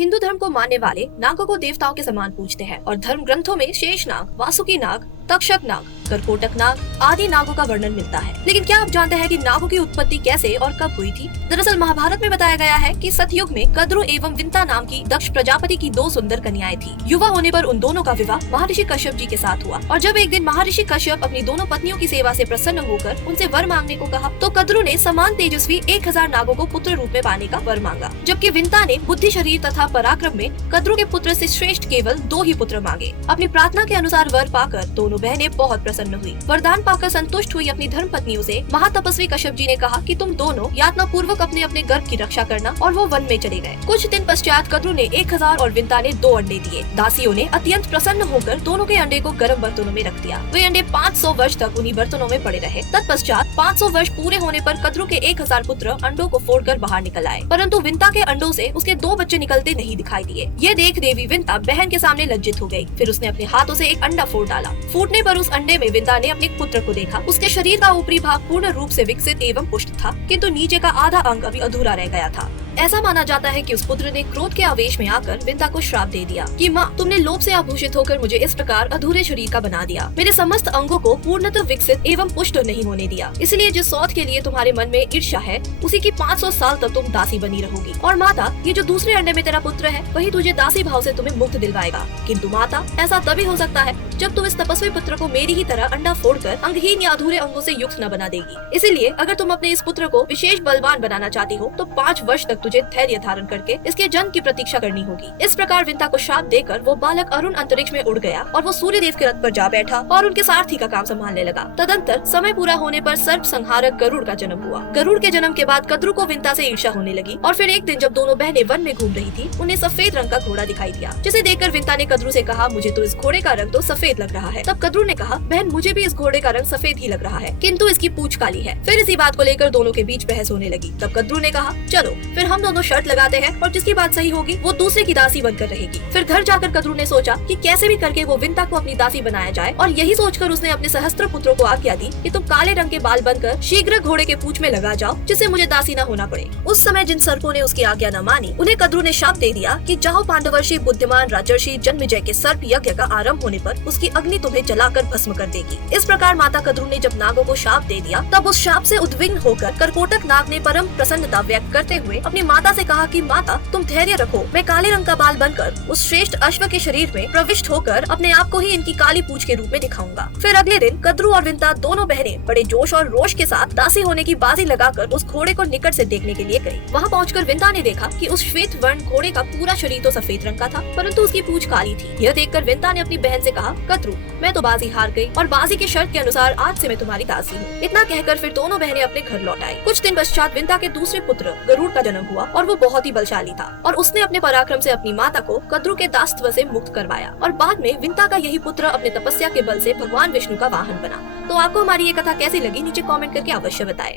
हिंदू धर्म को मानने वाले नागों को देवताओं के समान पूजते हैं और धर्म ग्रंथों में शेष नाग, वासुकी नाग, तक्षक नाग, करकोटक नाग आदि नागों का वर्णन मिलता है। लेकिन क्या आप जानते हैं कि नागों की उत्पत्ति कैसे और कब हुई थी? दरअसल महाभारत में बताया गया है कि सतयुग में कद्रु एवं विंता नाम की दक्ष प्रजापति की दो सुंदर कन्याएं थी। युवा होने पर उन दोनों का विवाह महर्षि कश्यप जी के साथ हुआ और जब एक दिन महर्षि कश्यप अपनी दोनों पत्नियों की सेवा से प्रसन्न होकर उनसे वर मांगने को कहा तो कद्रु ने समान तेजस्वी 1000 नागों को पुत्र रूप में पाने का वर मांगा, जबकि विंता ने बुद्धि, शरीर तथा पराक्रम में कद्रु के पुत्र से श्रेष्ठ केवल 2 ही पुत्र मांगे। अपनी प्रार्थना के अनुसार वर पाकर दोनों बहनें बहुत प्रसन्न हुई। वरदान पाकर संतुष्ट हुई अपनी धर्म पत्नियों से महातपस्वी कश्यप जी ने कहा कि तुम दोनों यातना पूर्वक अपने अपने गर्भ की रक्षा करना, और वो वन में चले गए। कुछ दिन पश्चात कद्रु ने 1000 और विंता ने 2 अंडे दिए। दासियों ने अत्यंत प्रसन्न होकर दोनों के अंडे को गर्म बर्तनों में रख दिया। वे अंडे 500 वर्ष तक उन्हीं बर्तनों में पड़े रहे। तत्पश्चात 500 वर्ष पूरे होने पर कद्रु के 1000 पुत्र अंडों को फोड़कर बाहर निकल आए, परंतु विंता के अंडों से उसके 2 बच्चे निकलते नहीं दिखाई दिए। ये देख देवी विंता बहन के सामने लज्जित हो गई। फिर उसने अपने हाथों से एक अंडा फोड़ डाला। फूटने पर उस अंडे में विंता ने अपने पुत्र को देखा। उसके शरीर का ऊपरी भाग पूर्ण रूप से विकसित एवं पुष्ट था, किंतु नीचे का आधा अंग अभी अधूरा रह गया था। ऐसा माना जाता है कि उस पुत्र ने क्रोध के आवेश में आकर विंता को श्राप दे दिया कि माँ, तुमने लोभ से आभूषित होकर मुझे इस प्रकार अधूरे शरीर का बना दिया। मेरे समस्त अंगों को पूर्णतः विकसित एवं पुष्ट नहीं होने दिया। इसलिए जिस सौत के लिए तुम्हारे मन में ईर्ष्या है, उसी की 500 साल तक तुम दासी बनी रहोगी। और माता, ये जो दूसरे अंडे में तेरा पुत्र है, वही तुझे दासी भाव से तुम्हें मुक्त दिलवाएगा। किंतु माता, ऐसा तभी हो सकता है जब तुम इस तपस्वी पुत्र को मेरी ही तरह अंडा फोड़कर अंगहीन या अधूरे अंगों से युक्त न बना देगी। इसीलिए अगर तुम अपने इस पुत्र को विशेष बलवान बनाना चाहती हो तो 5 वर्ष तक तुझे धैर्य धारण करके इसके जन्म की प्रतीक्षा करनी होगी। इस प्रकार विंता को शाप देकर वो बालक अरुण अंतरिक्ष में उड़ गया और वो सूर्य देव के रथ पर जा बैठा और उनके सारथी का काम संभालने लगा। तदंतर समय पूरा होने पर सर्प संहारक गरुड़ का जन्म हुआ। गरुड़ के जन्म के बाद कद्रु को विंता से ईर्ष्या होने लगी और फिर एक दिन जब दोनों बहनें वन में घूम रही थी, उन्हें सफेद रंग का घोड़ा दिखाई दिया, जिसे देखकर विंता ने कद्रु से कहा, मुझे तो इस घोड़े का रंग तो सफेद लग रहा है। तब कद्रु ने कहा, बहन, मुझे भी इस घोड़े का रंग सफेद ही लग रहा है, किंतु इसकी पूंछ काली है। फिर इसी बात को लेकर दोनों के बीच बहस होने लगी। तब कद्रु ने कहा, चलो फिर हम दोनों शर्त लगाते हैं और जिसकी बात सही होगी वो दूसरे की दासी बनकर रहेगी। फिर घर जाकर कद्रु ने सोचा कि कैसे भी करके वो विंता को अपनी दासी बनाया जाए, और यही सोचकर उसने अपने सहस्त्र पुत्रों को आज्ञा दी कि तुम काले रंग के बाल बनकर शीघ्र घोड़े के पूंछ में लगा जाओ, जिससे मुझे दासी न होना पड़े। उस समय जिन सर्पों ने उसकी आज्ञा न मानी, उन्हें कद्रु ने शाप दे दिया कि जाओ, पांडवर्षि बुद्धिमान राजर्षि जन्मेजय के सर्प यज्ञ का आरंभ होने पर उसकी अग्नि तुम्हें जलाकर भस्म कर देगी। इस प्रकार माता कद्रु ने जब नागों को शाप दे दिया, तब उस शाप से उद्विग्न होकर करकोटक नाग ने परम प्रसन्नता व्यक्त करते हुए अपनी माता से कहा कि माता, तुम धैर्य रखो, मैं काले रंग का बाल बनकर उस श्रेष्ठ अश्व के शरीर में प्रविष्ट होकर अपने आप को ही इनकी काली पूंछ के रूप में दिखाऊंगा। फिर अगले दिन कद्रु और विंता दोनों बहनें बड़े जोश और रोष के साथ दासी होने की बाजी लगाकर उस घोड़े को निकट से देखने के लिए गई। वहाँ पहुंचकर विंता ने देखा कि उस श्वेत वर्ण घोड़े का पूरा शरीर तो सफेद रंग का था, परंतु उसकी पूंछ काली थी। यह देखकर विंता ने अपनी बहन से कहा, कद्रु, मैं तो बाजी हार गई और बाजी की शर्त के अनुसार आज से मैं तुम्हारी दासी हूँ। इतना कहकर फिर दोनों बहनें अपने घर लौट आई। कुछ दिन पश्चात विंता के दूसरे पुत्र गरुड़ का जन्म हुआ और वो बहुत ही बलशाली था और उसने अपने पराक्रम से अपनी माता को कद्रु के दासत्व से मुक्त करवाया और बाद में विंता का यही पुत्र अपने तपस्या के बल से भगवान विष्णु का वाहन बना। तो आपको हमारी ये कथा कैसी लगी, नीचे कमेंट करके अवश्य बताएं।